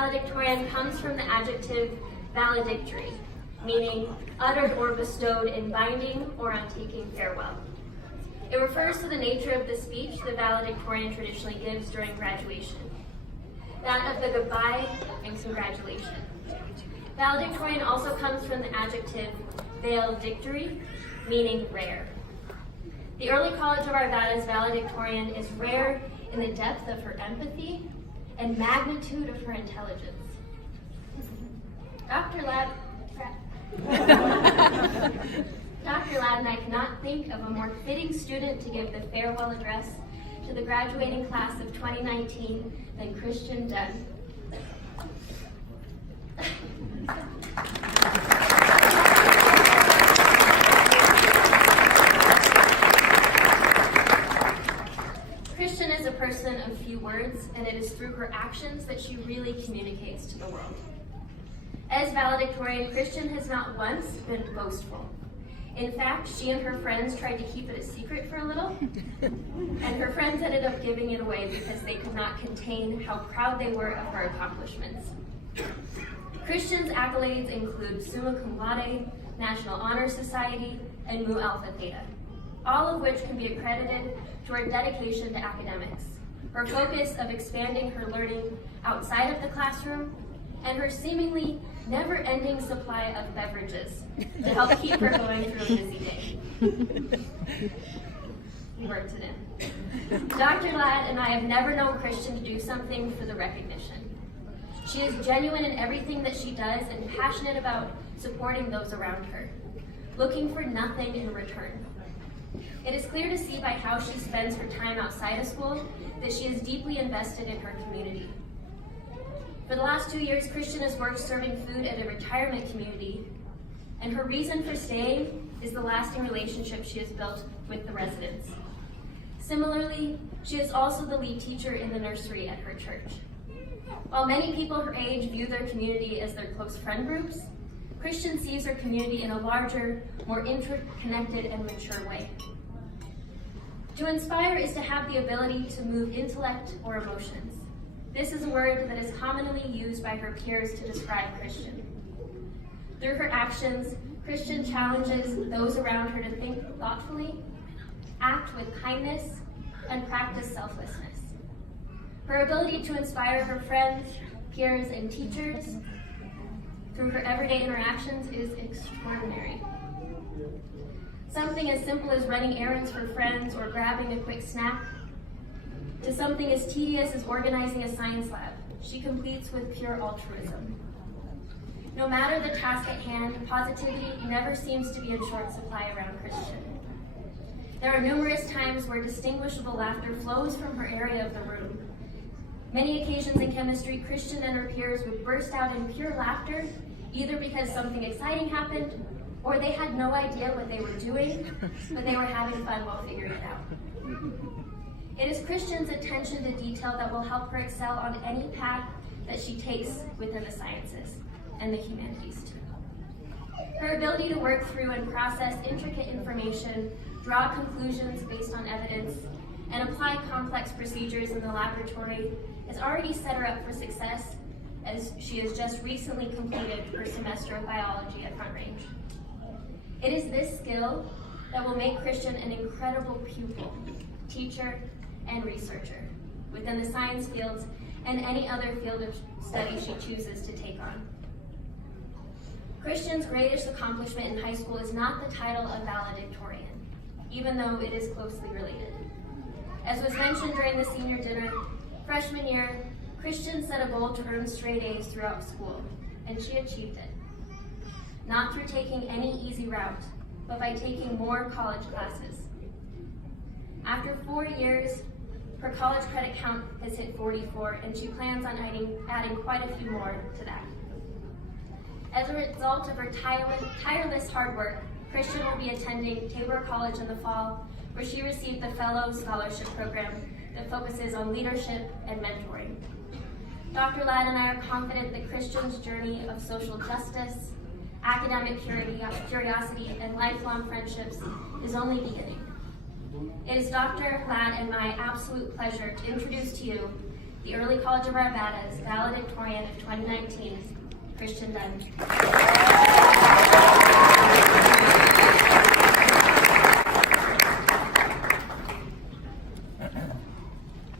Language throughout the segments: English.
valedictorian comes from the adjective valedictory, meaning uttered or bestowed in binding or on taking farewell. It refers to the nature of the speech the valedictorian traditionally gives during graduation, that of the goodbye and congratulation. Valedictorian also comes from the adjective valedictory, meaning rare. The early college of Arvada's valedictorian is rare in the depth of her empathy and magnitude of her intelligence. Dr. Ladd and I cannot think of a more fitting student to give the farewell address to the graduating class of 2019 than Christian Dunn. Christian is a person of few words, and it is through her actions that she really communicates to the world. As valedictorian, Christian has not once been boastful. In fact, she and her friends tried to keep it a secret for a little, and her friends ended up giving it away because they could not contain how proud they were of her accomplishments. Christian's accolades include Summa Cum Laude, National Honor Society, and Mu Alpha Theta, all of which can be accredited to her dedication to academics, her focus of expanding her learning outside of the classroom, and her seemingly never-ending supply of beverages to help keep her going through a busy day. We worked it in. Dr. Ladd and I have never known Christian to do something for the recognition. She is genuine in everything that she does and passionate about supporting those around her, looking for nothing in return. It is clear to see by how she spends her time outside of school that she is deeply invested in her community. For the last 2 years, Christian has worked serving food at a retirement community, and her reason for staying is the lasting relationship she has built with the residents. Similarly, she is also the lead teacher in the nursery at her church. While many people her age view their community as their close friend groups, Christian sees her community in a larger, more interconnected and mature way. To inspire is to have the ability to move intellect or emotions. This is a word that is commonly used by her peers to describe Christian. Through her actions, Christian challenges those around her to think thoughtfully, act with kindness, and practice selflessness. Her ability to inspire her friends, peers, and teachers through her everyday interactions is extraordinary. Something as simple as running errands for friends or grabbing a quick snack, to something as tedious as organizing a science lab, she completes with pure altruism. No matter the task at hand, positivity never seems to be in short supply around Christian. There are numerous times where distinguishable laughter flows from her area of the room. Many occasions in chemistry, Christian and her peers would burst out in pure laughter, either because something exciting happened, or they had no idea what they were doing, but they were having fun while figuring it out. It is Christian's attention to detail that will help her excel on any path that she takes within the sciences and the humanities too. Her ability to work through and process intricate information, draw conclusions based on evidence, and apply complex procedures in the laboratory has already set her up for success, as she has just recently completed her semester of biology at Front Range. It is this skill that will make Christian an incredible pupil, teacher, and researcher within the science fields and any other field of study she chooses to take on. Christian's greatest accomplishment in high school is not the title of valedictorian, even though it is closely related. As was mentioned during the senior dinner, freshman year, Christian set a goal to earn straight A's throughout school, and she achieved it. Not through taking any easy route, but by taking more college classes. After 4 years, her college credit count has hit 44, and she plans on adding quite a few more to that. As a result of her tireless hard work, Christian will be attending Tabor College in the fall, where she received the Fellow Scholarship Program that focuses on leadership and mentoring. Dr. Ladd and I are confident that Christian's journey of social justice, academic curiosity, and lifelong friendships is only beginning. It is Dr. Ladd and my absolute pleasure to introduce to you the Early College of Arvada's Valedictorian of 2019, Christian Dunn.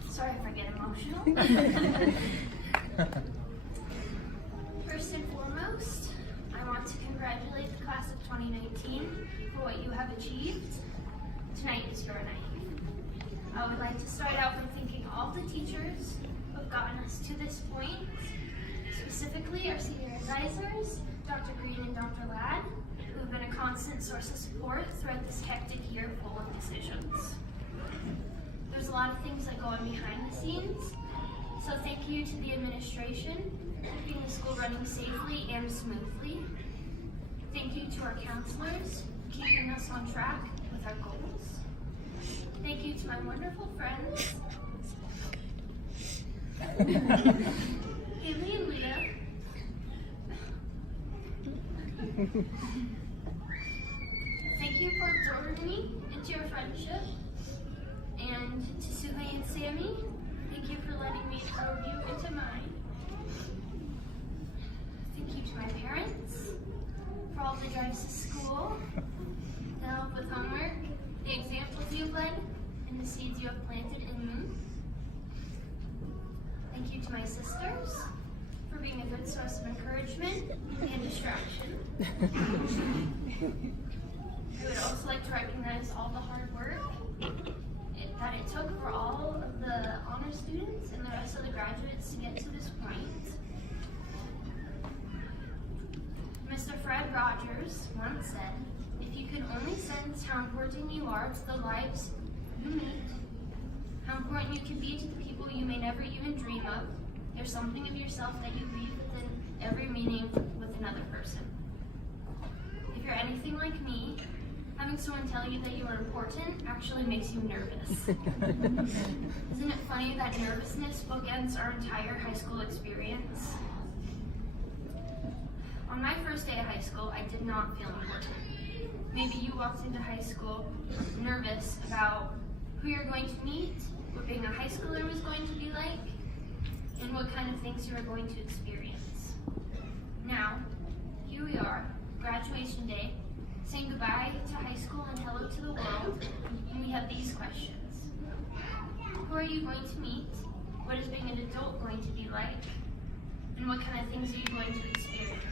Sorry if I get emotional. First and foremost, I want to congratulate the class of 2019 for what you have achieved. Tonight is your night. I would like to start out by thanking all the teachers who have gotten us to this point, specifically our senior advisors, Dr. Green and Dr. Ladd, who have been a constant source of support throughout this hectic year full of decisions. There's a lot of things that go on behind the scenes, so thank you to the administration for keeping the school running safely and smoothly. Thank you to our counselors for keeping us on track with our goals. Thank you to my wonderful friends, Haley and Leah. Thank you for absorbing me into your friendship. And to Suhey and Sammy, thank you for letting me absorb you into mine. Thank you to my parents for all the drives to school, the help with homework, the examples you've led, and the seeds you have planted in me. Thank you to my sisters for being a good source of encouragement and distraction. I would also like to recognize all the hard work that it took for all of the honor students and the rest of the graduates to get to this point. Mr. Fred Rogers once said, "If you could only sense how important you are to the lives you meet, how important you can be to the people you may never even dream of, there's something of yourself that you leave within every meeting with another person." If you're anything like me, having someone tell you that you are important actually makes you nervous. Isn't it funny that nervousness bookends our entire high school experience? On my first day of high school, I did not feel important. Maybe you walked into high school nervous about who you're going to meet, what being a high schooler was going to be like, and what kind of things you are going to experience. Now, here we are, graduation day, saying goodbye to high school and hello to the world, and we have these questions. Who are you going to meet? What is being an adult going to be like? And what kind of things are you going to experience?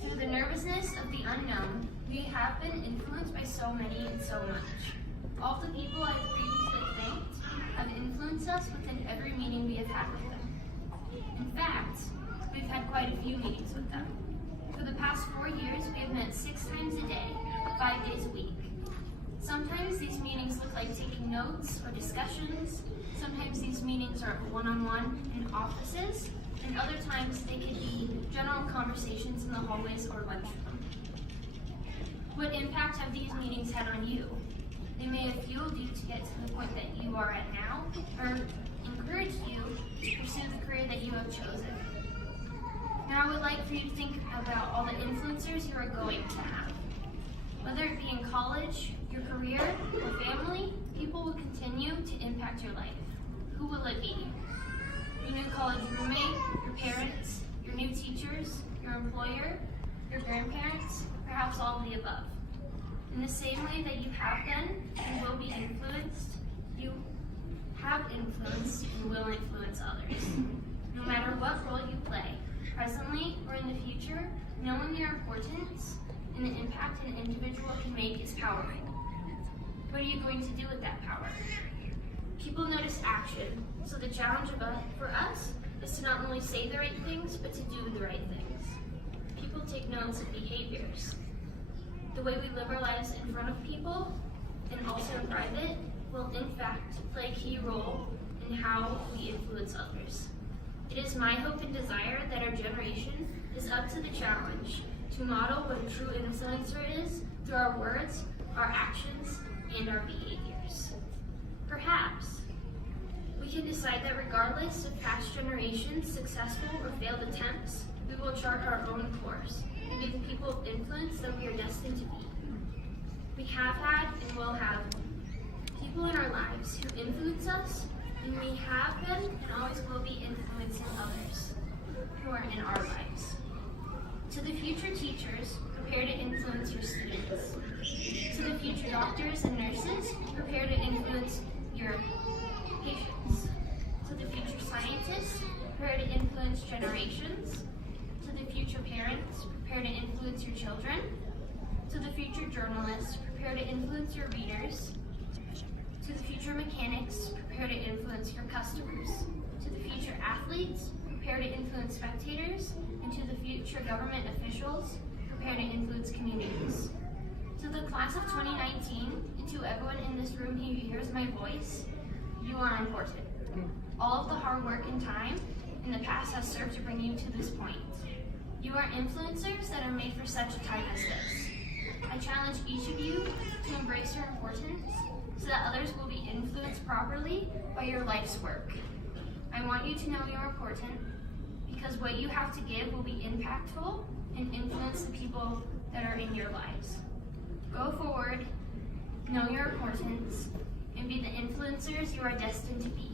Through the nervousness of the unknown, we have been influenced by so many and so much. All the people I've previously thanked have influenced us within every meeting we have had with them. In fact, we've had quite a few meetings with them. For the past 4 years, we have met 6 times a day, 5 days a week. Sometimes these meetings look like taking notes or discussions. Sometimes these meetings are one-on-one in offices, and other times they could be general conversations in the hallways or lunchroom. What impact have these meetings had on you? They may have fueled you to get to the point that you are at now, or encouraged you to pursue the career that you have chosen. Now I would like for you to think about all the influencers you are going to have. Whether it be in college, your career, or family, people will continue to impact your life. Who will it be? Your new college roommate, your parents, your new teachers, your employer, your grandparents, perhaps all of the above. In the same way that you have been and will be influenced, you have influenced and will influence others. No matter what role you play, presently or in the future, knowing your importance and the impact an individual can make is powerful. What are you going to do with that power? People notice action, so the challenge for us is to not only say the right things, but to do the right things. People take notes of behaviors. The way we live our lives in front of people, and also in private, will in fact play a key role in how we influence others. It is my hope and desire that our generation is up to the challenge to model what a true influencer is through our words, our actions, and our behaviors. Perhaps we can decide that regardless of past generations' successful or failed attempts, we will chart our own course and be the people of influence that we are destined to be. We have had and will have people in our lives who influence us And we have been and always will be influencing others who are in our lives. To the future teachers, prepare to influence your students. To the future doctors and nurses, prepare to influence your patients. To the future scientists, prepare to influence generations. To the future parents, prepare to influence your children. To the future journalists, prepare to influence your readers. To the future mechanics, prepare to influence your customers. To the future athletes, prepare to influence spectators. And to the future government officials, prepare to influence communities. To the class of 2019, and to everyone in this room who hears my voice, you are important. All of the hard work and time in the past has served to bring you to this point. You are influencers that are made for such a time as this. I challenge each of you to embrace your importance so that others will be influenced properly by your life's work. I want you to know you're important because what you have to give will be impactful and influence the people that are in your lives. Go forward, know your importance, and be the influencers you are destined to be.